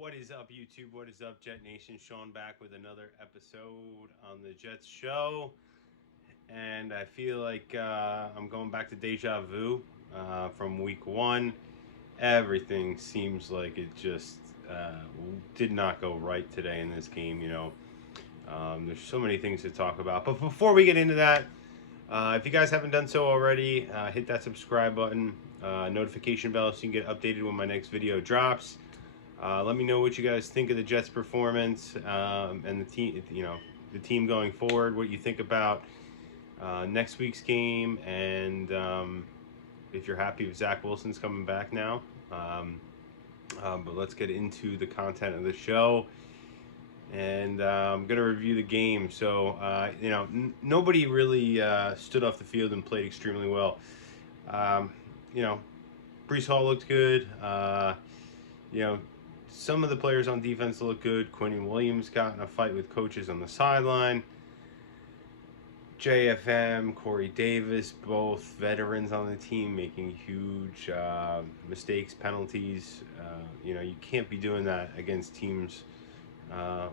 What is up, YouTube? What is up, Jet Nation? Sean back with another episode on the Jets show. And I feel like I'm going back to deja vu from week one. Everything seems like it just did not go right today in this game. There's so many things to talk about. But before we get into that, if you guys haven't done so already, hit that subscribe button, notification bell so you can get updated when my next video drops. Let me know what you guys think of the Jets' performance and the team. The team going forward. What you think about next week's game, and if you're happy with Zach Wilson's coming back now. But let's get into the content of the show, and I'm gonna review the game. So nobody really stood off the field and played extremely well. Um, you know, Brees Hall looked good. You know, some of the players on defense look good. Quentin Williams got in a fight with coaches on the sideline. JFM, Corey Davis, both veterans on the team, making huge mistakes, penalties. You can't be doing that against teams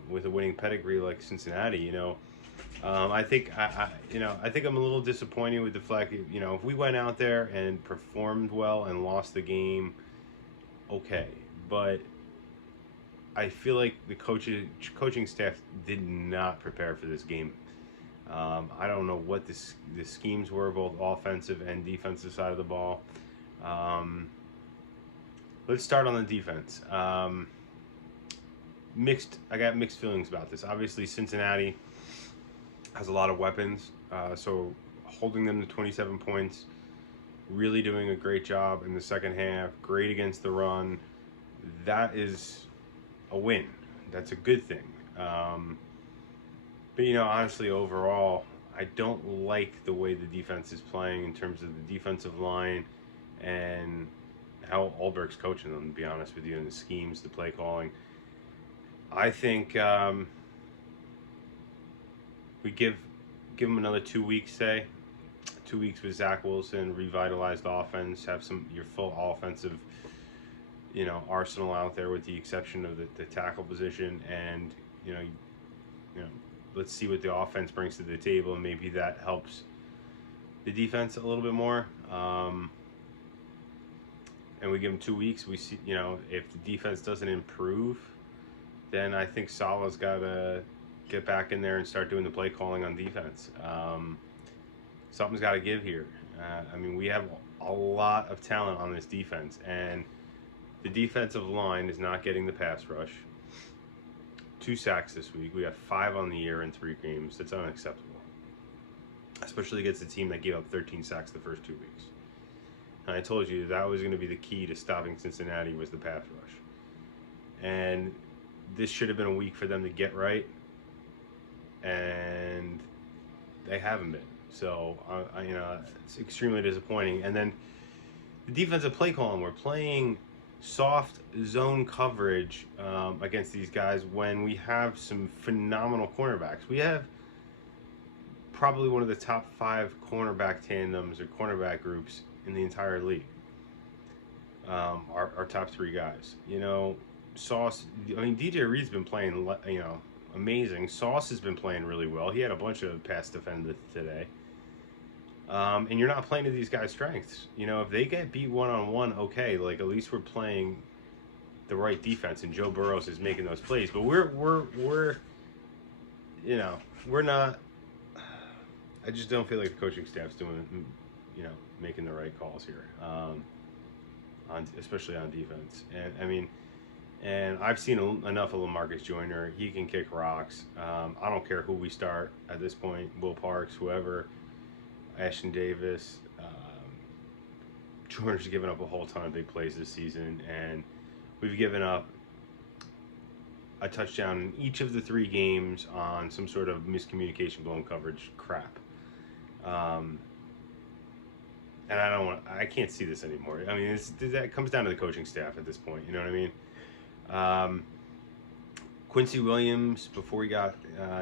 with a winning pedigree like Cincinnati. I think I think I'm a little disappointed with the fact that, if we went out there and performed well and lost the game, okay, but I feel like the coaching staff did not prepare for this game. I don't know what the schemes were, both offensive and defensive side of the ball. Let's start on the defense. I got mixed feelings about this. Obviously, Cincinnati has a lot of weapons, so holding them to 27 points, really doing a great job in the second half. Great against the run. That is a win. That's a good thing. But honestly, overall, I don't like the way the defense is playing in terms of the defensive line and how Ulbrich's coaching them, to be honest with you, and the schemes, the play calling. I think we give them another 2 weeks, say. 2 weeks with Zach Wilson, revitalized offense, have your full offensive arsenal out there with the exception of the tackle position, and let's see what the offense brings to the table, and maybe that helps the defense a little bit more. And we give them 2 weeks. We see, if the defense doesn't improve, then I think Saleh's got to get back in there and start doing the play calling on defense. Something's got to give here. We have a lot of talent on this defense, and the defensive line is not getting the pass rush. 2 sacks this week. We got 5 on the year in 3 games. That's unacceptable, especially against a team that gave up 13 sacks the first 2 weeks. And I told you that was going to be the key to stopping Cincinnati was the pass rush. And this should have been a week for them to get right, and they haven't been. So, it's extremely disappointing. And then the defensive play calling, we're playing soft zone coverage against these guys when we have some phenomenal cornerbacks. We have probably one of the top 5 cornerback tandems or cornerback groups in the entire league. Our top 3 guys. Sauce. DJ Reed's been playing amazing. Sauce has been playing really well. He had a bunch of pass defenders today. And you're not playing to these guys' strengths. If they get beat one-on-one, okay, like at least we're playing the right defense and Joe Burrows is making those plays. But we're not. I just don't feel like the coaching staff's doing, making the right calls here, especially on defense. And I've seen enough of LaMarcus Joyner. He can kick rocks. I don't care who we start at this point. Will Parks, whoever. Ashton Davis, George's given up a whole ton of big plays this season, and we've given up a touchdown in each of the 3 games on some sort of miscommunication, blown coverage crap. And I can't see this anymore. That comes down to the coaching staff at this point. You know what I mean? Quincy Williams, before he got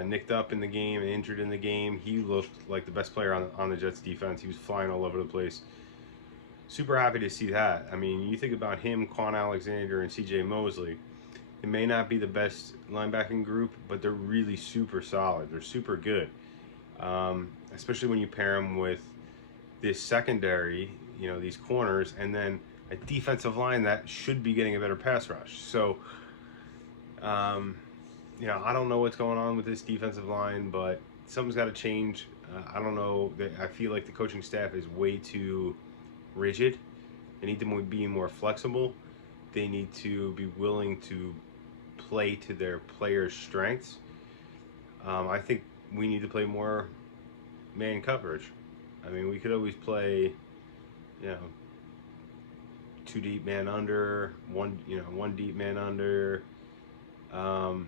nicked up in the game and injured in the game, he looked like the best player on the Jets defense. He was flying all over the place. Super happy to see that. You think about him, Quan Alexander, and C.J. Mosley. It may not be the best linebacking group, but they're really super solid. They're super good, especially when you pair them with this secondary, these corners, and then a defensive line that should be getting a better pass rush. So, I don't know what's going on with this defensive line, but something's got to change. I don't know. I feel like the coaching staff is way too rigid. They need to be more flexible. They need to be willing to play to their players' strengths. I think we need to play more man coverage. I mean, we could always play, 2 deep man under, one deep man under, or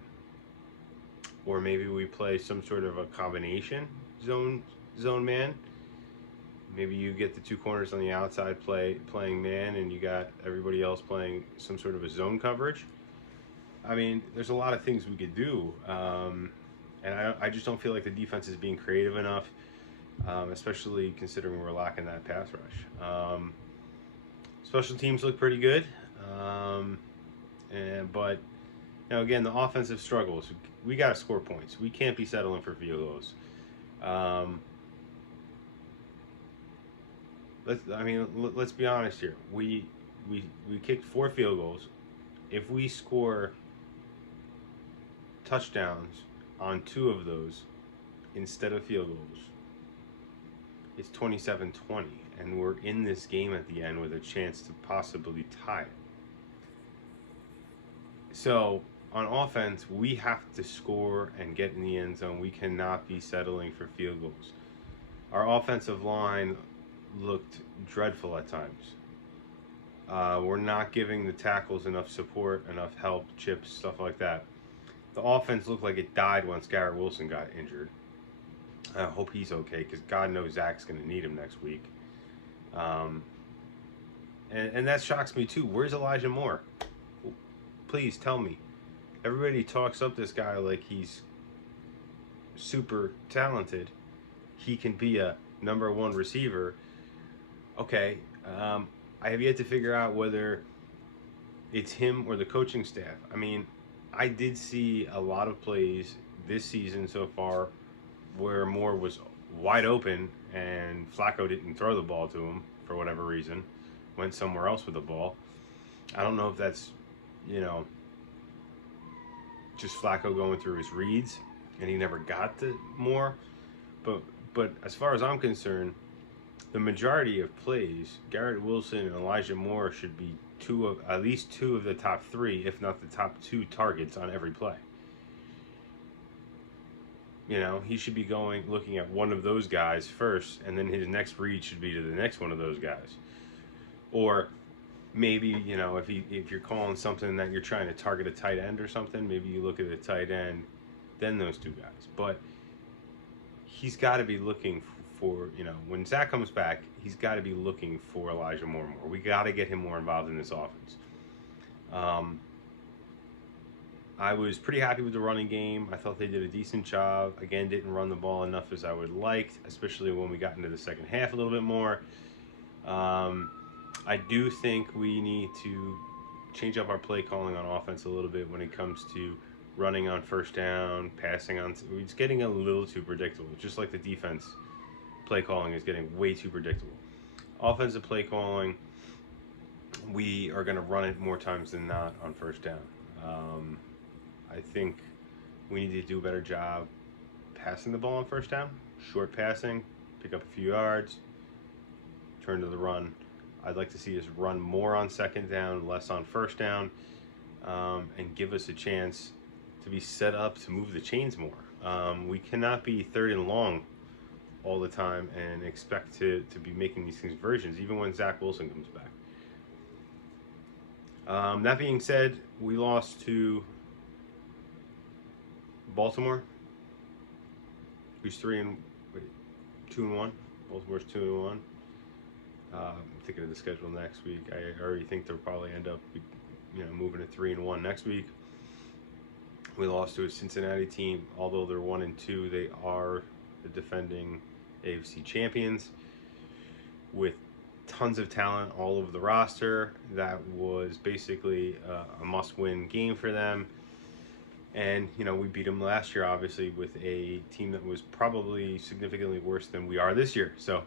maybe we play some sort of a combination zone man. Maybe you get the 2 corners on the outside playing man, and you got everybody else playing some sort of a zone coverage. I mean, there's a lot of things we could do, and I just don't feel like the defense is being creative enough, especially considering we're lacking that pass rush. Special teams look pretty good, but again, the offensive struggles. We got to score points. We can't be settling for field goals. Let's be honest here. We kicked 4 field goals. If we score touchdowns on 2 of those instead of field goals, it's 27-20, and we're in this game at the end with a chance to possibly tie it. So on offense, we have to score and get in the end zone. We cannot be settling for field goals. Our offensive line looked dreadful at times. We're not giving the tackles enough support, enough help, chips, stuff like that. The offense looked like it died once Garrett Wilson got injured. I hope he's okay, because God knows Zach's going to need him next week. And that shocks me too. Where's Elijah Moore? Please tell me. Everybody talks up this guy like he's super talented. He can be a number 1 receiver. Okay, I have yet to figure out whether it's him or the coaching staff. I mean, I did see a lot of plays this season so far where Moore was wide open and Flacco didn't throw the ball to him for whatever reason, went somewhere else with the ball. I don't know if that's, just Flacco going through his reads and he never got to Moore. But as far as I'm concerned, the majority of plays, Garrett Wilson and Elijah Moore should be at least 2 of the top 3, if not the top 2 targets on every play. He should be looking at one of those guys first, and then his next read should be to the next one of those guys. Or maybe, if you're calling something that you're trying to target a tight end or something, maybe you look at the tight end, then those 2 guys. But he's got to be looking for, when Zach comes back, he's got to be looking for Elijah Moore more. We got to get him more involved in this offense. I was pretty happy with the running game. I thought they did a decent job. Again, didn't run the ball enough as I would have liked, especially when we got into the second half a little bit more. I do think we need to change up our play calling on offense a little bit when it comes to running on first down, passing on. It's getting a little too predictable, just like the defense play calling is getting way too predictable. Offensive play calling, we are going to run it more times than not on first down. I think we need to do a better job passing the ball on first down, short passing, pick up a few yards, turn to the run. I'd like to see us run more on second down, less on first down, and give us a chance to be set up to move the chains more. We cannot be 3rd and long all the time and expect to be making these conversions, even when Zach Wilson comes back. That being said, we lost to Baltimore, who's 2-1. Baltimore's 2-1. I'm thinking of the schedule next week. I already think they'll probably end up, moving to 3-1 next week. We lost to a Cincinnati team, although they're 1-2. They are the defending AFC champions with tons of talent all over the roster. That was basically a must-win game for them. And, you know, we beat them last year, obviously, with a team that was probably significantly worse than we are this year. So,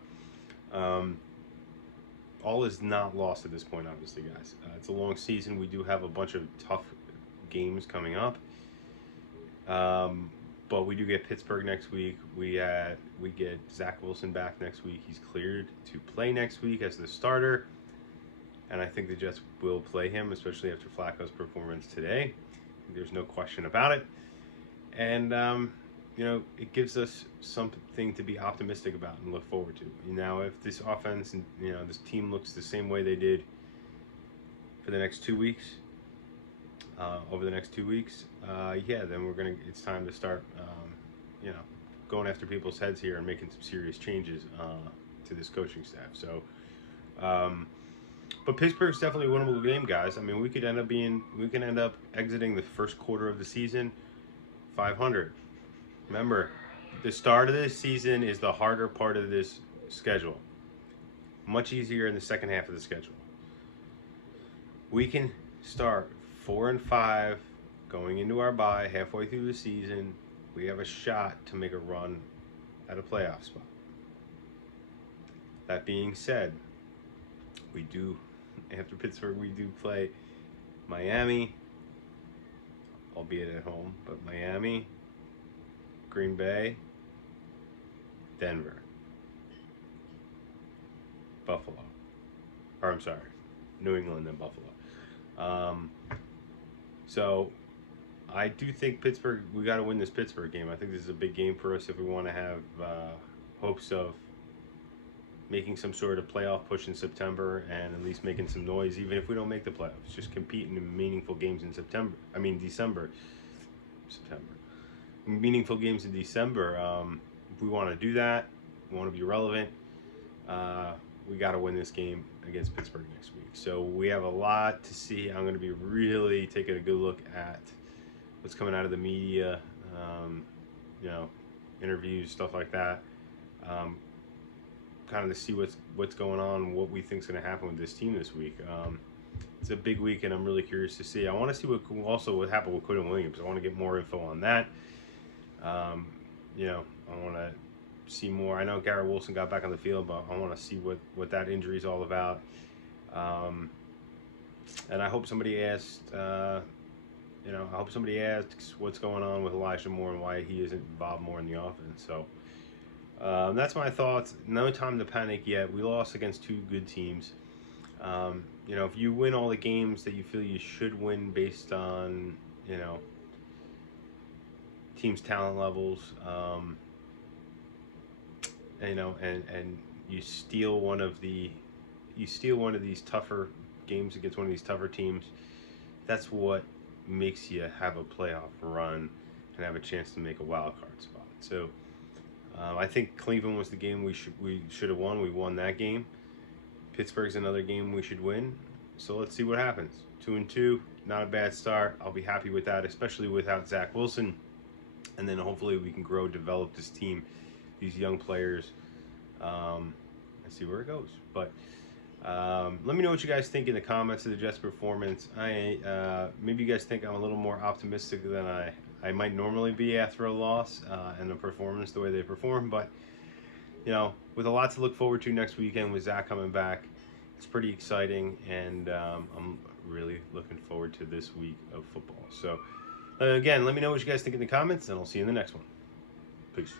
all is not lost at this point, obviously, guys. It's a long season. We do have a bunch of tough games coming up. But we do get Pittsburgh next week. We get Zach Wilson back next week. He's cleared to play next week as the starter. And I think the Jets will play him, especially after Flacco's performance today. There's no question about it. And, you know, it gives us something to be optimistic about and look forward to. Now, if this offense and, you know, this team looks the same way they did for the next 2 weeks, over the next 2 weeks, yeah, then it's time to start, you know, going after people's heads here and making some serious changes to this coaching staff. So, but Pittsburgh's definitely a winnable game, guys. I mean, we can end up exiting the first quarter of the season 500. Remember, the start of this season is the harder part of this schedule. Much easier in the second half of the schedule. We can start 4-5 going into our bye halfway through the season. We have a shot to make a run at a playoff spot. That being said, after Pittsburgh, we do play Miami, albeit at home, but Miami, Green Bay, Denver, Buffalo. Or I'm sorry, New England and Buffalo. So I do think Pittsburgh, we got to win this Pittsburgh game. I think this is a big game for us if we want to have hopes of making some sort of playoff push in September and at least making some noise, even if we don't make the playoffs. Just competing in meaningful games in December. Meaningful games in December. If we want to do that, we want to be relevant, we got to win this game against Pittsburgh next week. So we have a lot to see. I'm going to be really taking a good look at what's coming out of the media, you know, interviews, stuff like that. Kind of to see what's going on, what we think is going to happen with this team this week. It's a big week, and I'm really curious to see. I want to see what happened with Quinton Williams. I want to get more info on that. You know, I want to see more. I know Garrett Wilson got back on the field, but I want to see what that injury is all about. And I hope somebody asked, you know, asks what's going on with Elijah Moore and why he isn't involved more in the offense. So that's my thoughts. No time to panic yet. We lost against two good teams. You know, if you win all the games that you feel you should win based on, you know, team's talent levels, you know, and you steal one of these tougher games against one of these tougher teams, that's what makes you have a playoff run and have a chance to make a wild card spot. So I think Cleveland was the game we should have won. We won that game. Pittsburgh's another game we should win. So let's see what happens. 2-2, not a bad start. I'll be happy with that, especially without Zach Wilson. And then hopefully we can develop this team, these young players, and see where it goes. But let me know what you guys think in the comments of the Jets' performance. Maybe you guys think I'm a little more optimistic than I might normally be after a loss and the performance, the way they perform. But, you know, with a lot to look forward to next weekend with Zach coming back, it's pretty exciting. And I'm really looking forward to this week of football. So, again, let me know what you guys think in the comments, and I'll see you in the next one. Peace.